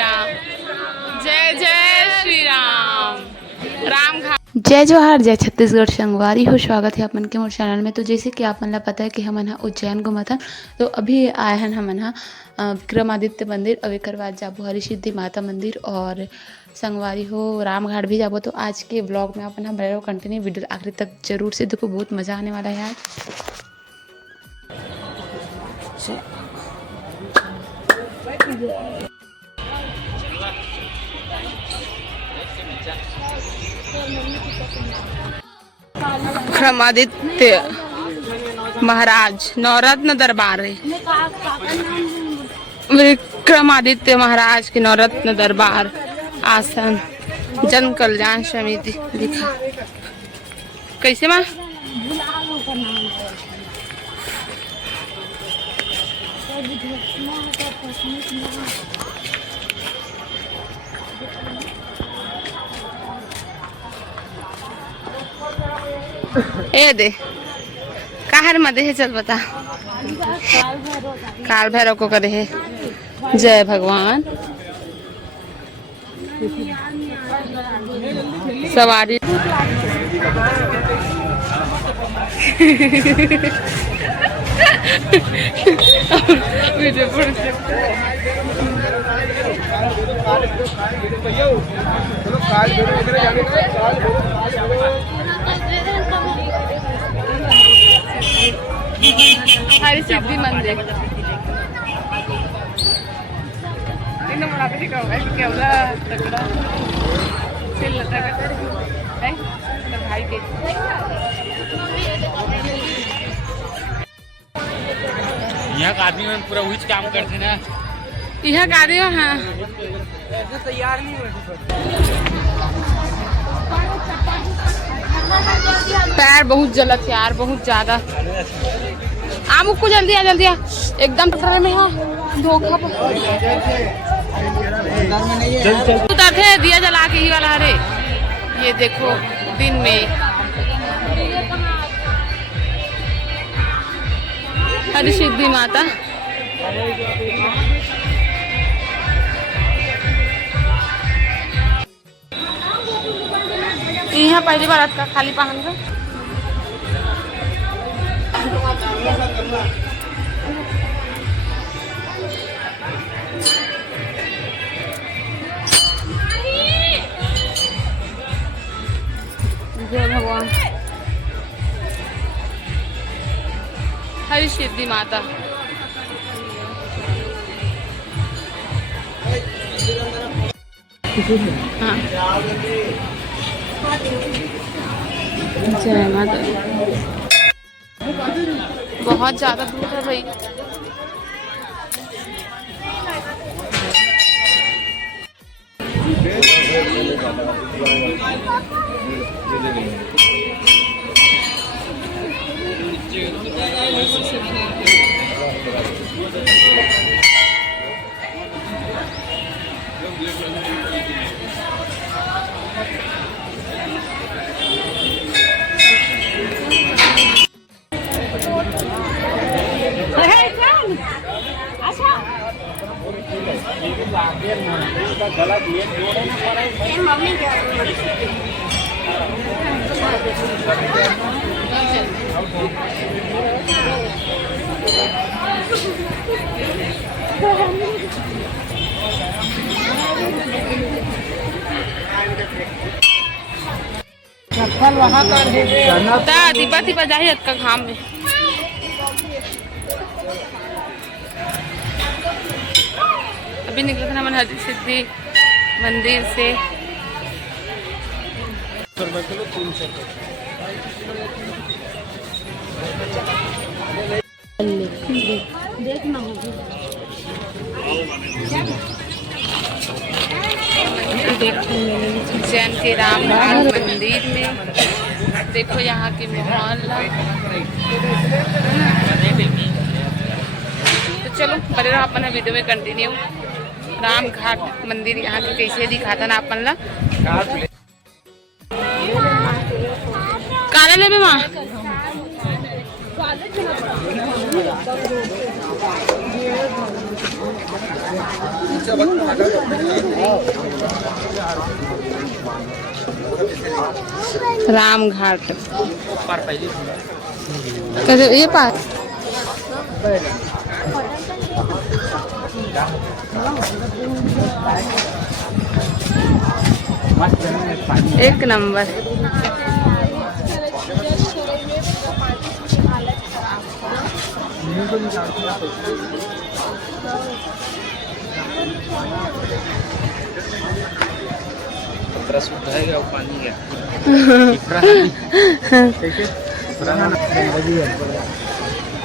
राम। जय जय श्री राम। राम घाट। जय जवाहर, जय छत्तीसगढ़ संगवारी हो। स्वागत है अपन के मोर चैनल में। तो जैसे कि आप मन ला पता है कि हमन हा उज्जैन घूमत हन, तो अभी आए हन हमन हा विक्रमादित्य मंदिर और एकर बाद जाबो हरि सिद्धि माता मंदिर और संगवारी हो राम घाट भी जाबो। तो आज के ब्लॉग में अपन बने रहो, कंटिन्यू वीडियो आखिर तक जरूर से देखो, बहुत मजा आने वाला है यार। विक्रमादित्य महाराज नवरत्न दरबार है। विक्रमादित्य महाराज के नवरत्न दरबार आसन जन कल्याण समिति लिखा। कैसे माँ? ए दे काहर मदे है, चल बता। काल भैरव को करे है। जय भगवान। सवारी हरि सिद्धि मंदिर यहाँ का आदमी में पूरा वही काम करते ना। यहाँ का आदमी हाँ तैयार नहीं हुए। पैर बहुत जलत यार, बहुत ज्यादा। आम को जल्दी आ एकदम खतरे में है। धोखा उतरते दिया जला के ही वाला। अरे ये देखो दिन में हरि सिद्धि माता। यहाँ पहली बार का खाली पहन का जय भगवान। हरि सिद्धि माता। हाँ जय माता। बहुत ज्यादा दूर है भाई। दीपा दीपा जाए का घाम में। अभी निकले थे ना हरि सिद्धि मंदिर से। उज्जैन के राम घाट मंदिर में देखो यहाँ के माहौल। तो चलो बड़े रहो अपन वीडियो में कंटिन्यू। राम घाट मंदिर यहाँ के कैसे दिखाता ना अपन ला। काले ले माँ राम घाट कैसे ये पास एक नंबर। पानी है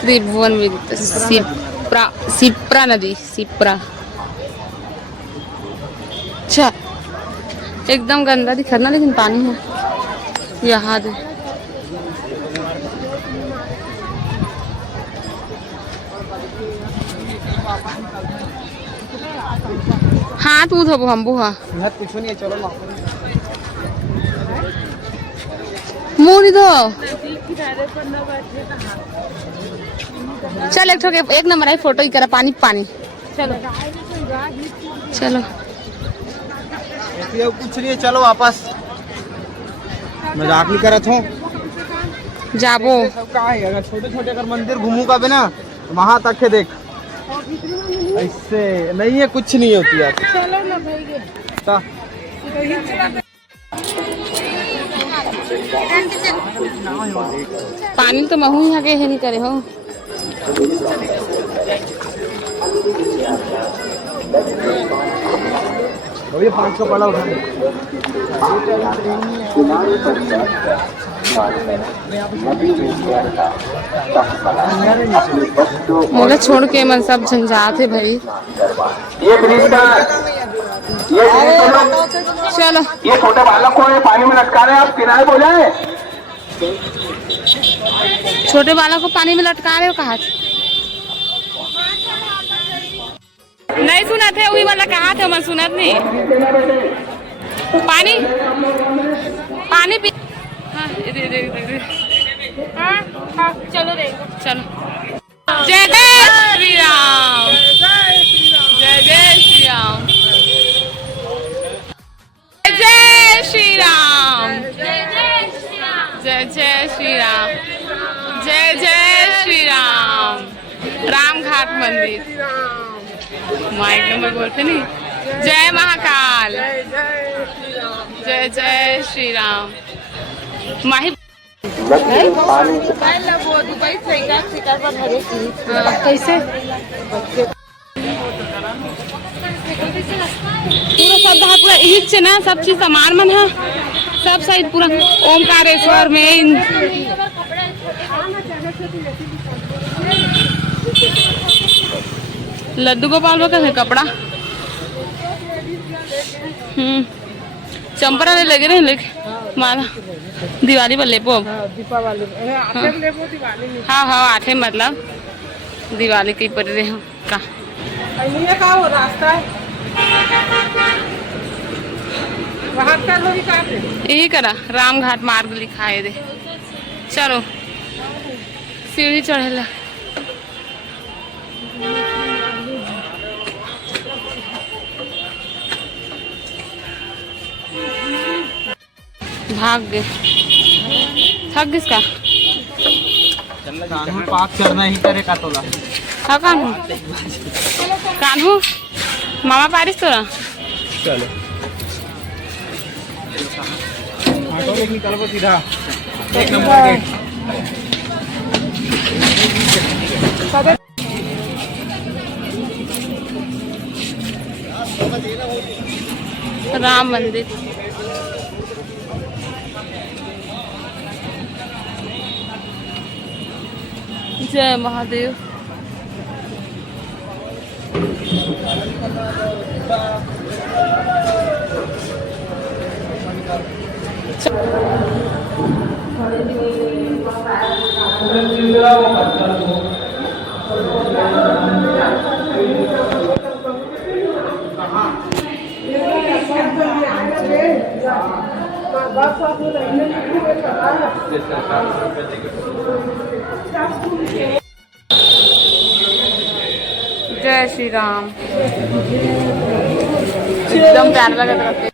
त्रिभुवन विद्युत सिप्रा नदी सिप्रा। अच्छा एकदम गंदा दिख रहा लेकिन पानी है यहाँ दे। हाथ मुँह धोबो हम बुआ कुछ नहीं है, चलो ना मुँह नहीं धो। चल एक नंबर आई फोटो ही करा पानी पानी। चलो चलो कुछ नहीं है, चलो वापस। मजाक नहीं कर रहा था। जाबो कहाँ है? अगर छोटे छोटे अगर मंदिर घूमूगा भी ना वहाँ तक है, देख ऐसे नहीं है, कुछ नहीं होती यार। चलो ना भाई पानी तो महू यहाँ के है नहीं करे हो। ये 500 पड़ा उठा मोला छोड़ के मन सब झंझात है भाई। चलो ये छोटे बालक को ये पानी में लटका रहे हैं, आप किनारे बोल जाए। छोटे बालक को पानी में लटका रहे हो कहा? नहीं सुना थे वही वाला कहा थे, मैं सुनत नहीं। पानी पानी पी। हाँ, हाँ, चलो रे चलो। जय जय श्री राम, जय जय श्री राम, जय जय श्री राम, जय जय श्री राम, जय जय श्री राम। राम घाट मंदिर माइक नंबर बोलते नहीं। जय महाकाल, जय जय श्री राम। माही कैसे पूरा सब पूरा ईद से ना सब चीज सामान मन है सब सही पूरा। ओमकारेश्वर में लड्डू गोपाल का है कपड़ा। चंपरा ने लगे रहे लेके माला दिवाली पर लेपो। हाँ हाँ आठे मतलब दिवाली की पर रहे हो का रास्ता यही करा राम घाट मार्ग लिखा है दे। चलो सीढ़ी चढ़ेला। भाग गए थक किसका पाप करना ही करे का तोला। हाँ कान्हू कान्हू मामा पारिस तोरा। चलो ऑटो लेके निकलो सीधा एक नंबर राम मंदिर। जय महादेव। जय श्री राम। एकदम प्यारा लगा था।